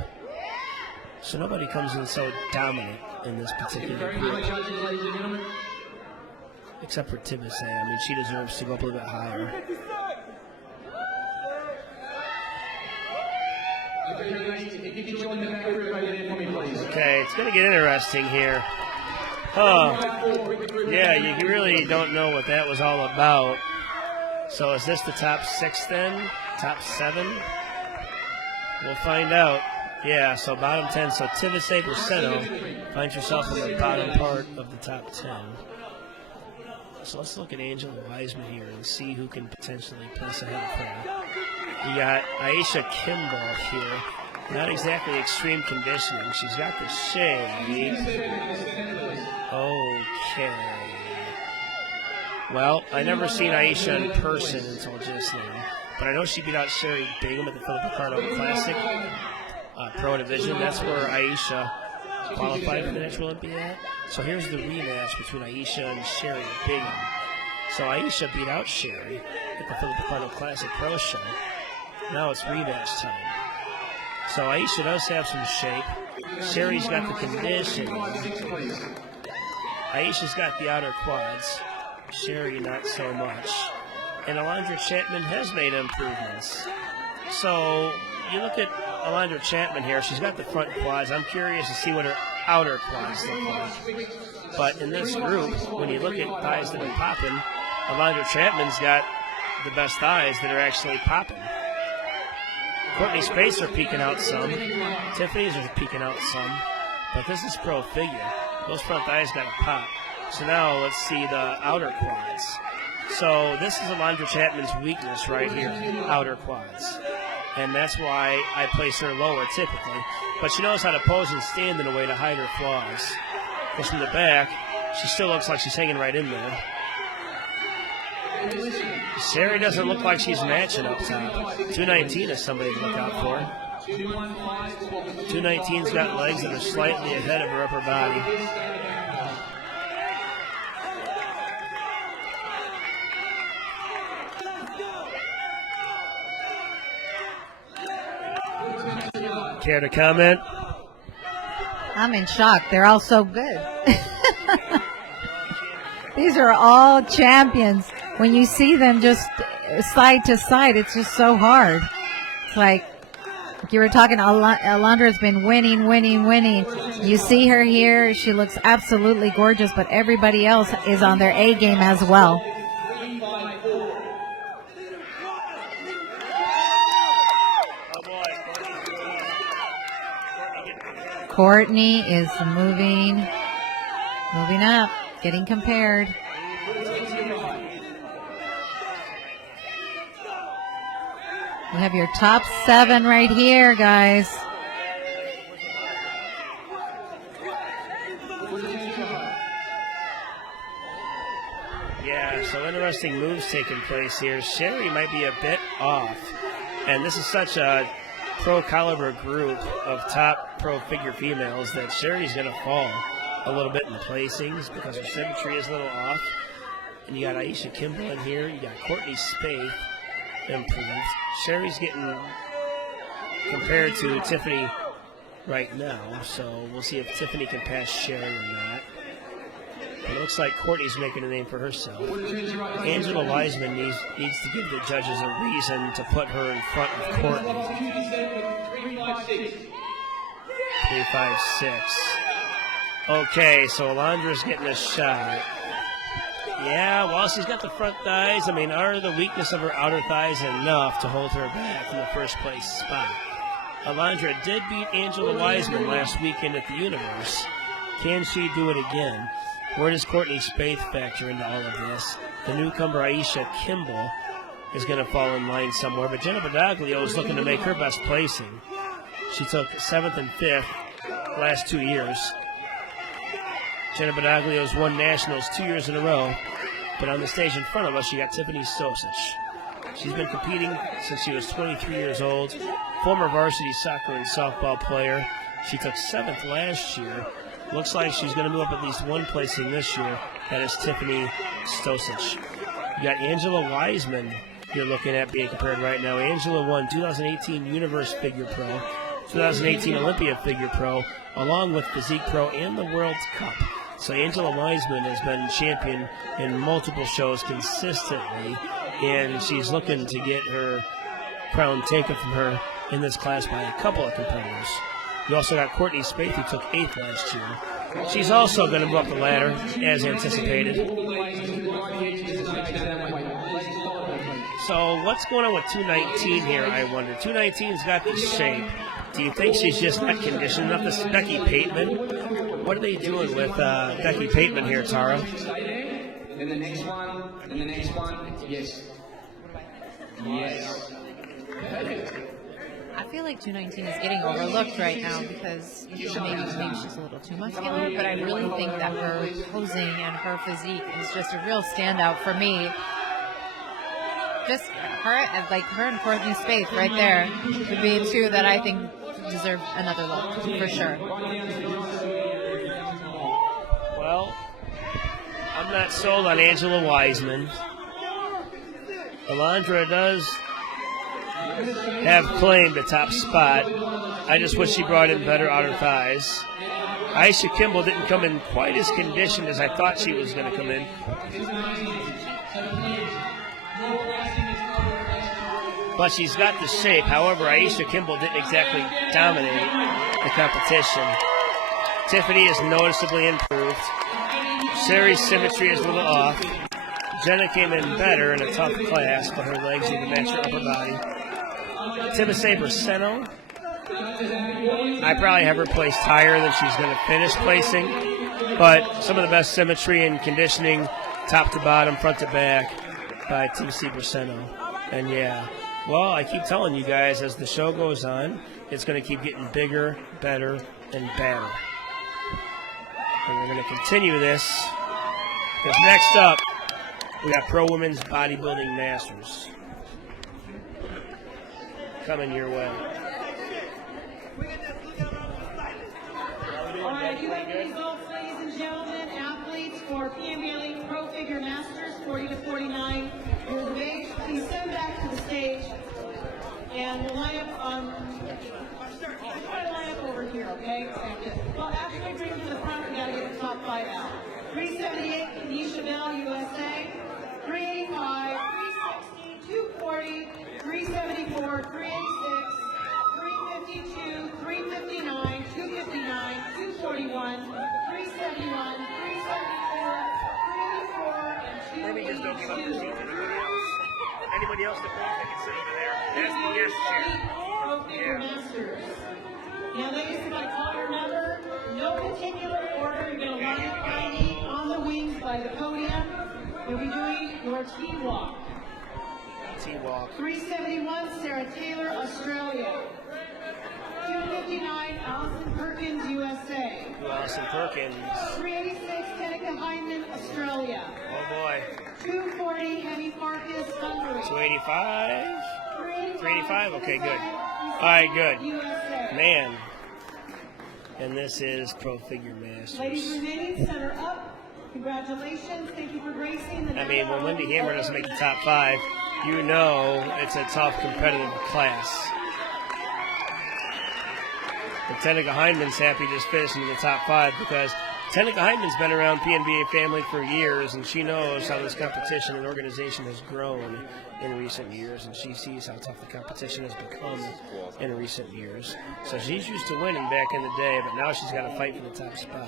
So nobody comes in so dominant in this particular group. Except for Tibisay. I mean, she deserves to go up a little bit higher. Okay, it's going to get interesting here. Oh, yeah, you really don't know what that was all about. So is this the top 6 then? Top 7? We'll find out. Yeah, so bottom 10. So Tibisay Braceno finds herself in the bottom part of the top 10. So let's look at Angela Wiseman here and see who can potentially place ahead of her. You got Aisha Kimball here. Not exactly extreme conditioning. She's got the shade. Okay. Well, I never seen Aisha in person until just now. But I know she beat out Sherry Bingham at the Philip Ricardo Classic Pro Division. That's where Aisha qualified for the Natural Olympia. So here's the rematch between Aisha and Sherry Bingham. So Aisha beat out Sherry at the Philip Ricardo Classic Pro Show. Now it's rematch time. So Aisha does have some shape. Sherry's got the condition. Aisha's got the outer quads. Sherry not so much. And Alondra Chapman has made improvements. So you look at Alondra Chapman here. She's got the front quads. I'm curious to see what her outer quads look like. But in this group, when you look at thighs that are popping, Alondra Chapman's got the best thighs that are actually popping. Courtney Space are peeking out some. Tiffany's are peeking out some. But this is pro figure. Those front thighs got to pop. So now let's see the outer quads. So this is Alondra Chapman's weakness right here, outer quads. And that's why I place her lower typically. But she knows how to pose and stand in a way to hide her flaws. Because from the back, she still looks like she's hanging right in there. Sherry doesn't look like she's matching up top. 219 is somebody to look out for. 219's got legs that are slightly ahead of her upper body. Care to comment? I'm in shock. They're all so good. These are all champions. When you see them just side to side, it's just so hard. It's like you were talking, Alondra's been winning. You see her here. She looks absolutely gorgeous, but everybody else is on their A game as well. Courtney is moving up, getting compared. We have your top 7 right here, guys. Yeah, so interesting moves taking place here. Sherry might be a bit off. And this is such a pro caliber group of top pro figure females that Sherry's going to fall a little bit in placings because her symmetry is a little off. And you got Aisha Kimball in here. You got Courtney Spaeth improved. Sherry's getting compared to Tiffany right now, so we'll see if Tiffany can pass Sherry or not. But it looks like Courtney's making a name for herself. Angela Wiseman needs to give the judges a reason to put her in front of Courtney. 3-5-6. Okay, so Alondra's getting a shot. Yeah, well, she's got the front thighs. I mean, are the weakness of her outer thighs enough to hold her back in the first place spot? Alondra did beat Angela Wiseman last weekend at the Universe. Can she do it again? Where does Courtney Spaeth factor into all of this? The newcomer Aisha Kimball is going to fall in line somewhere, but Jenna Badaglio is looking to make her best placing. She took 7th and 5th last 2 years. Jenna Badaglio's won nationals 2 years in a row, but on the stage in front of us, you got Tiffany Stosich. She's been competing since she was 23 years old, former varsity soccer and softball player. She took 7th last year. Looks like she's going to move up at least one placing this year. That is Tiffany Stosich. You got Angela Wiseman you're looking at being compared right now. Angela won 2018 Universe Figure Pro, 2018 Olympia Figure Pro, along with Physique Pro and the World Cup. So Angela Wiseman has been champion in multiple shows consistently, and she's looking to get her crown taken from her in this class by a couple of competitors. You also got Courtney Spaeth, who took 8th last year. She's also going to move up the ladder, as anticipated. So what's going on with 219 here, I wonder? 219's got the shape. Do you think she's just not conditioned enough? This is Becky Pateman. What are they doing with Becky Pateman here, Tara? And the next one, and the next one, yes. Yes. I feel like 219 is getting overlooked right now because maybe she's a little too muscular, but I really think that her posing and her physique is just a real standout for me. Just her, like her and Courtney Spaeth right there would be two that I think deserve another look for sure. Well, I'm not sold on Angela Wiseman. Alondra does have claimed the top spot. I just wish she brought in better outer thighs. Aisha Kimball didn't come in quite as conditioned as I thought she was going to come in. But she's got the shape. However, Aisha Kimball didn't exactly dominate the competition. Tiffany is noticeably improved. Sherry's symmetry is a little off. Jenna came in better in a tough class, but her legs didn't match her upper body. Timothy Braceno, I probably have her placed higher than she's going to finish placing, but some of the best symmetry and conditioning, top to bottom, front to back, by Timothy Braceno. And yeah, well, I keep telling you guys, as the show goes on, it's going to keep getting bigger, better, and better. And we're going to continue this, because next up, we got Pro Women's Bodybuilding Masters coming your way. All right, you have the results, ladies and gentlemen. Athletes for PNBA Pro Figure Masters, 40 to 49 years of age. Please send back to the stage. And we'll line up, try to line up over here, okay? Well, after we bring them to the front, we got to get the top 5 out. 378, Kenisha Bell, USA. 385, 360, 240, 374, 386, 352, 359, 259, 241, 371, 374, 384, and 282. Maybe just don't give up the seat to anybody else. Anybody else that thinks they can sit over there? That's the guest chair. Masters. Now, ladies, if I call your number, no particular order. You're going to line up ID on the wings by the podium. You'll be doing your T-walk. T-walk. 371, Sarah Taylor, Australia. 259, Allison Perkins, USA. Allison Perkins. 386, Tenica Hyndman, Australia. Oh boy. 240, Henny Farkas, Hungary. 285. 385. Okay, good. All right, good. USA. Man. And this is Pro Figure Masters. Ladies remaining, center up. Congratulations. Thank you for gracing the I mean, when Wendy Hammer doesn't make the top 5, you know it's a tough competitive class. And Tenica Hyndman's happy just finishing in the top 5 because Tenica Hyndman's been around PNBA family for years, and she knows how this competition and organization has grown in recent years, and she sees how tough the competition has become in recent years. So she's used to winning back in the day, but now she's got to fight for the top spot,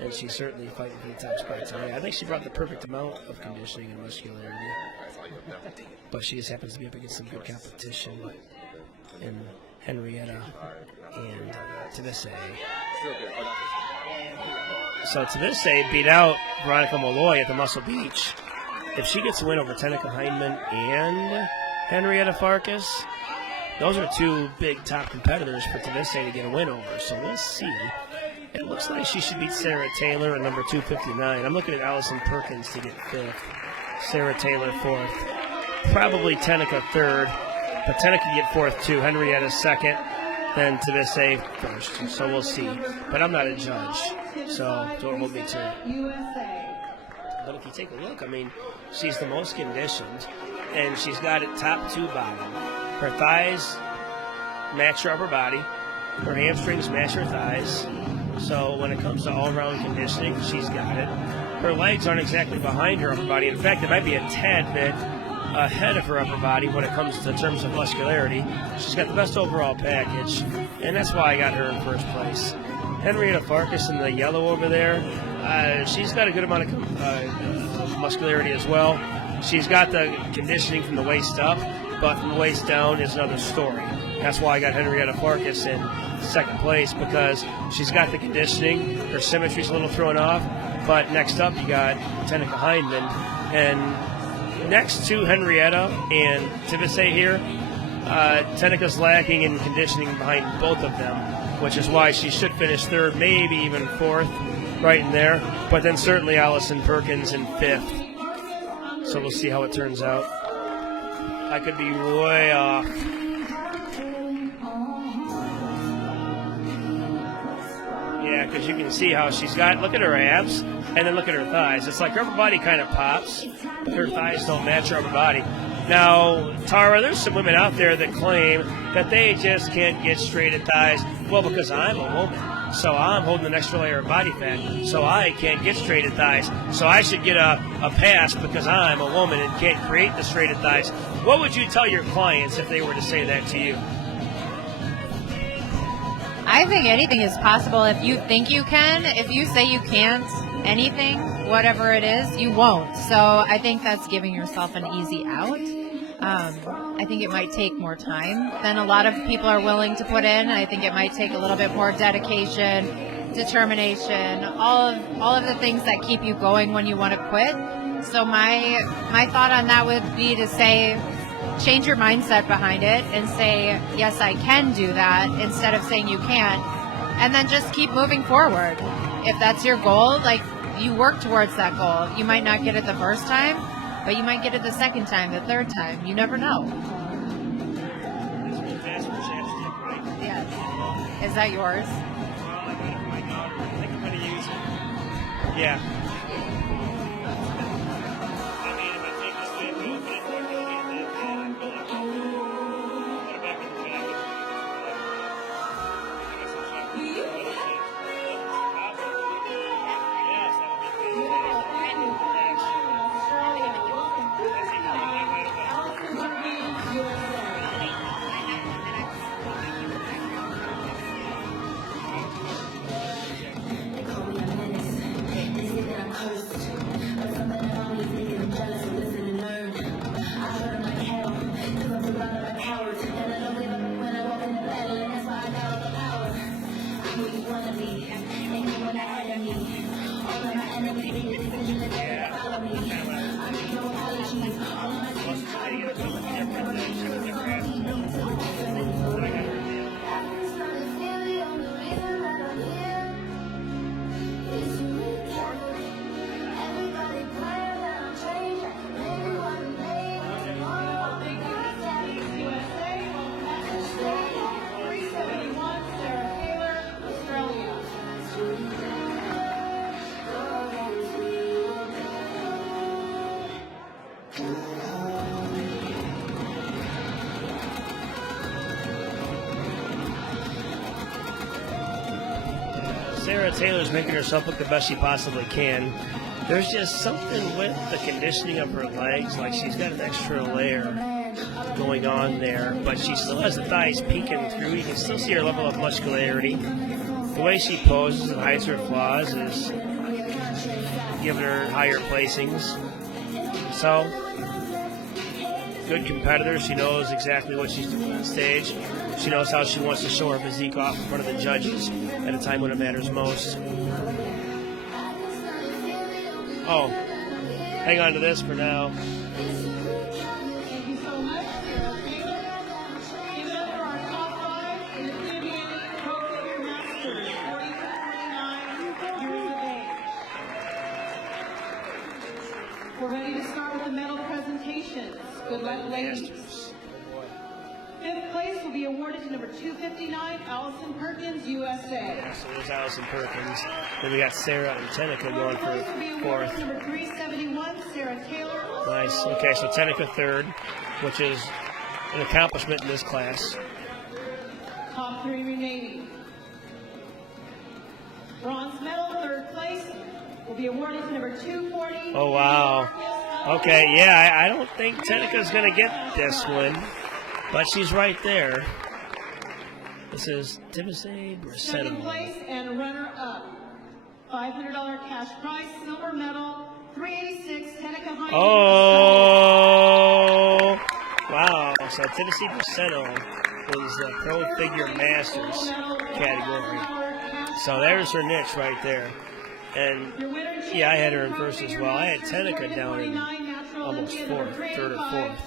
and she's certainly fighting for the top spot today. I think she brought the perfect amount of conditioning and muscularity, but she just happens to be up against some good competition in Henrietta and Tavise. So Tavise beat out Veronica Molloy at the Muscle Beach. If she gets a win over Tenica Hyndman and Henrietta Farkas, those are two big top competitors for Tavise to get a win over. So we'll see. It looks like she should beat Sarah Taylor at number 259. I'm looking at Allison Perkins to get 5th. Sarah Taylor 4th. Probably Tenica 3rd. But Tenica get 4th too. Henrietta 2nd. Then Tavise 1st. So we'll see. But I'm not a judge. So don't hold me to it. But if you take a look, I mean, she's the most conditioned. and she's got it top to bottom. Her thighs match her upper body. Her hamstrings match her thighs. So when it comes to all-around conditioning, she's got it. Her legs aren't exactly behind her upper body. In fact, it might be a tad bit ahead of her upper body when it comes to terms of muscularity. She's got the best overall package, and that's why I got her in first place. Henrietta Farkas in the yellow over there, she's got a good amount of muscularity as well. She's got the conditioning from the waist up, but from the waist down is another story. That's why I got Henrietta Farkas in second place, because she's got the conditioning. Her symmetry's a little thrown off. But next up, you got Tenika Hindman. And next to Henrietta and Tibisay here, Tenika's lacking in conditioning behind both of them, which is why she should finish third, maybe even fourth, right in there. But then certainly Allison Perkins in fifth. So we'll see how it turns out. I could be way off. Yeah, because you can see how she's got, look at her abs, and then look at her thighs. It's like her upper body kind of pops, but her thighs don't match her upper body. Now, Tara, there's some women out there that claim that they just can't get straighted thighs. Well, because I'm a woman, so I'm holding an extra layer of body fat, so I can't get straighted thighs. So I should get a pass because I'm a woman and can't create the straighted thighs. What would you tell your clients if they were to say that to you? I think anything is possible if you think you can. If you say you can't, anything, whatever it is, you won't. So I think that's giving yourself an easy out. I think it might take more time than a lot of people are willing to put in. I think it might take a little bit more dedication, determination, all of the things that keep you going when you want to quit. So my thought on that would be to say, change your mindset behind it and say, yes, I can do that, instead of saying you can't. And then just keep moving forward. If that's your goal, like, you work towards that goal. You might not get it the first time, but you might get it the second time, the third time. You never know. Yes. Is that yours? Well, I got it from my daughter. I think I'm going to use it. Yeah. Sarah Taylor's making herself look the best she possibly can. There's just something with the conditioning of her legs, like she's got an extra layer going on there, but she still has the thighs peeking through. You can still see her level of muscularity. The way she poses and hides her flaws is giving her higher placings. So, good competitor. She knows exactly what she's doing on stage. She knows how she wants to show her physique off in front of the judges at a time when it matters most. Oh, hang on to this for now. Thank you so much, Sarah Taylor. Give it up for our top five in the PNBA Pro Masters, 49 years of age. We're ready to start with the medal presentations. Good luck, ladies. Fifth place. place will be awarded to number 259, Allison Perkins, USA. Yeah, so there's Allison Perkins. Then we got Sarah and Tenica going Fourth place will be for awarded fourth. to number 371, Sarah Taylor. Nice. Okay, so Tenica third, which is an accomplishment in this class. Top 3 remaining. Bronze medal, third place, will be awarded to number 240. Oh, wow. Okay, yeah, I don't think Tenica's going to get this one, but she's right there. This is Timothy Second Bracetto. place and runner-up. $500 cash prize, silver medal, 386, Tenica High. Oh, wow. So Tennessee Bracetto is the Pro Figure Masters category. So there's her niche right there. And, yeah, I had her in first as well. I had Tenica down in almost fourth, third or fourth.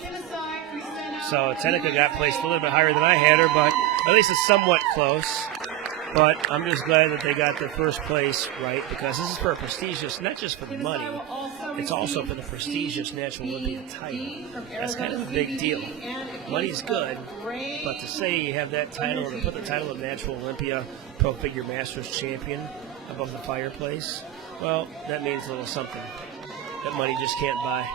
So Tenica got placed a little bit higher than I had her, but at least it's somewhat close. But I'm just glad that they got the first place right, because this is for a prestigious, not just for the money, it's also for the prestigious Natural Olympia title. That's kind of a big deal. Money's good, but to say you have that title, or to put the title of Natural Olympia Pro Figure Masters Champion above the fireplace, well, that means a little something that money just can't buy.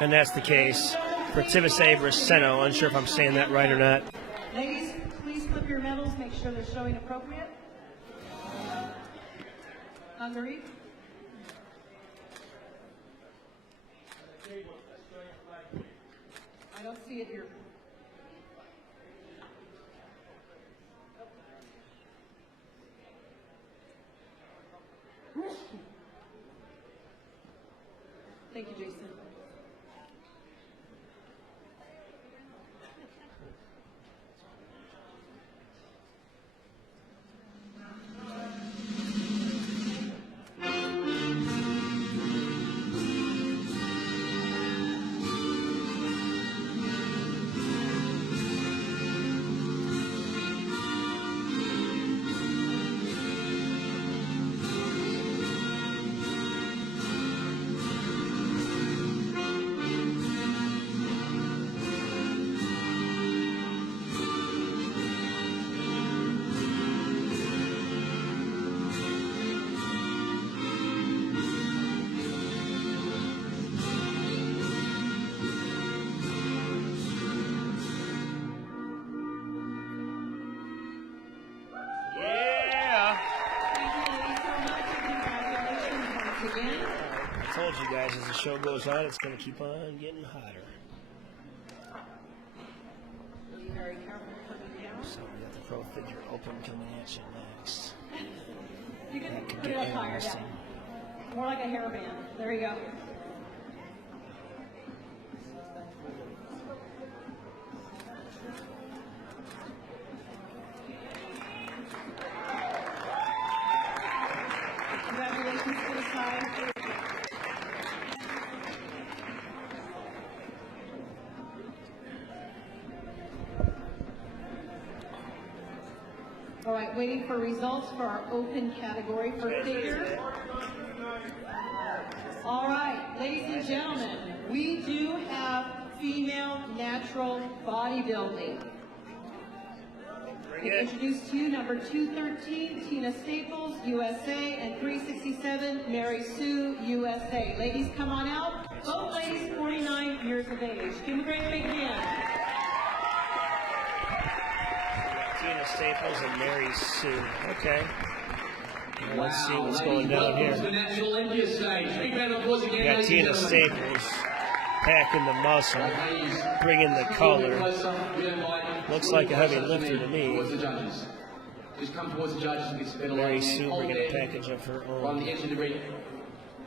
And that's the case for Timothy Bracetto. Unsure if I'm saying that right or not. Ladies, please flip your medals, make sure they're showing appropriate. Hungary. I don't see it here. Thank you, Jason. I told you guys, as the show goes on, it's going to keep on getting hotter. So we got the Pro Figure Open coming at you next. You can That could put it get up higher, interesting. yeah. More like a hairband. There you go. Congratulations to the side. All right, waiting for results for our open category for figure. All right, ladies and gentlemen, we do have female natural bodybuilding. I introduce to you number 213, Tina Staples, USA, and 367, Mary Sue, USA. Ladies, come on out. Both ladies 49 years of age. Give them a great big hand. Tina Staples and Mary Sue. Okay. Now let's see what's going down here. The Natural Olympia stage. Big round of applause again, We got ladies Tina and gentlemen. Staples packing the muscle, Ladies, bringing the just a little color. bit closer, if you don't mind. Looks like a heavy lifter to me. Towards the judges. Just come towards the judges and get some better Mary lighting. Sue Hold bringing a there. package of her On own. the edge of the ring.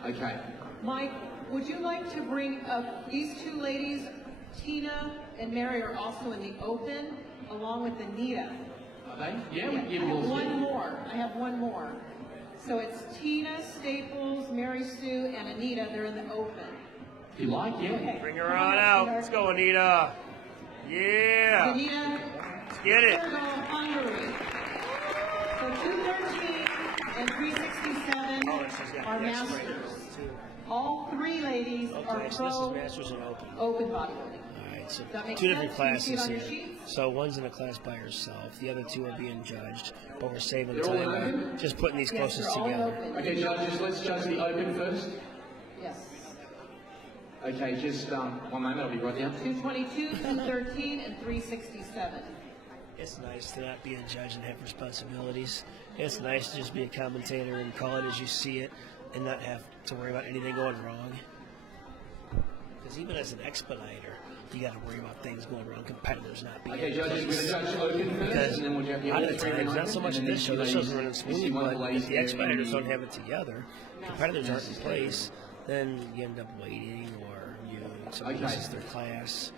Okay. Mike, would you like to bring up these two ladies? Tina and Mary are also in the open, along with Anita. Are they? Yeah, I we can give have them all one three. more. I have one more. So it's Tina, Staples, Mary Sue, and Anita. They're in the open. If you like, yeah. Okay. Bring her on out. Let's go, Anita. Yeah. Anita, Let's get it. Hungary. So 213 and 367 Oh, and she's got are the X-ray masters. too. All three ladies are Okay, so this is pro Masters and Open. open bodybuilding. All right. right, so That makes two different sense. You see it classes on your here. sheets? So one's in a class by herself. The other two are being judged, but we're saving They're all time by open? just putting these Yes, closest they're all together. open. Okay, judges, let's judge the open first. Yes. Okay, just 1 moment, I'll be right down. 222, 213, and 367. It's nice to not be a judge and have responsibilities. It's nice to just be a commentator and call it as you see it and not have to worry about anything going wrong. Because even as an expediter, you got to worry about things going wrong, competitors not being Okay, in judges, we're place. going to judge open first, Because and then we'll judge a lot of the times, not so much and this show, then this show's running smoothly, one of but ladies if the there expeditors in don't the- have it together, competitors aren't in place, then you end up waiting or somebody Okay. misses their class.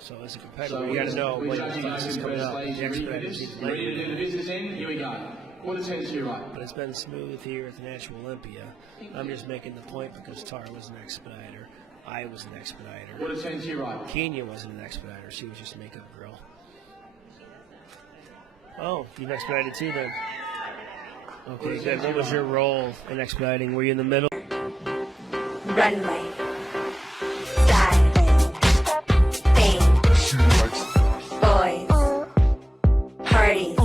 So as a competitor, So you got to know we're when your judging class is open coming first, up. The ladies. You ready for expeditors this? need to Ready to label do the business end? Here we go. Quarter 10 to your right. but it's been smooth here at the Natural Olympia. I'm just making the point because Tara was an expediter. I was an expediter. Quarter 10 to your right. Kenya wasn't an expediter. She was just a makeup girl. Oh, you've expedited too then. Okay, good. What was your role in expediting? Were you in the middle? Runway, style, fame, boys, parties.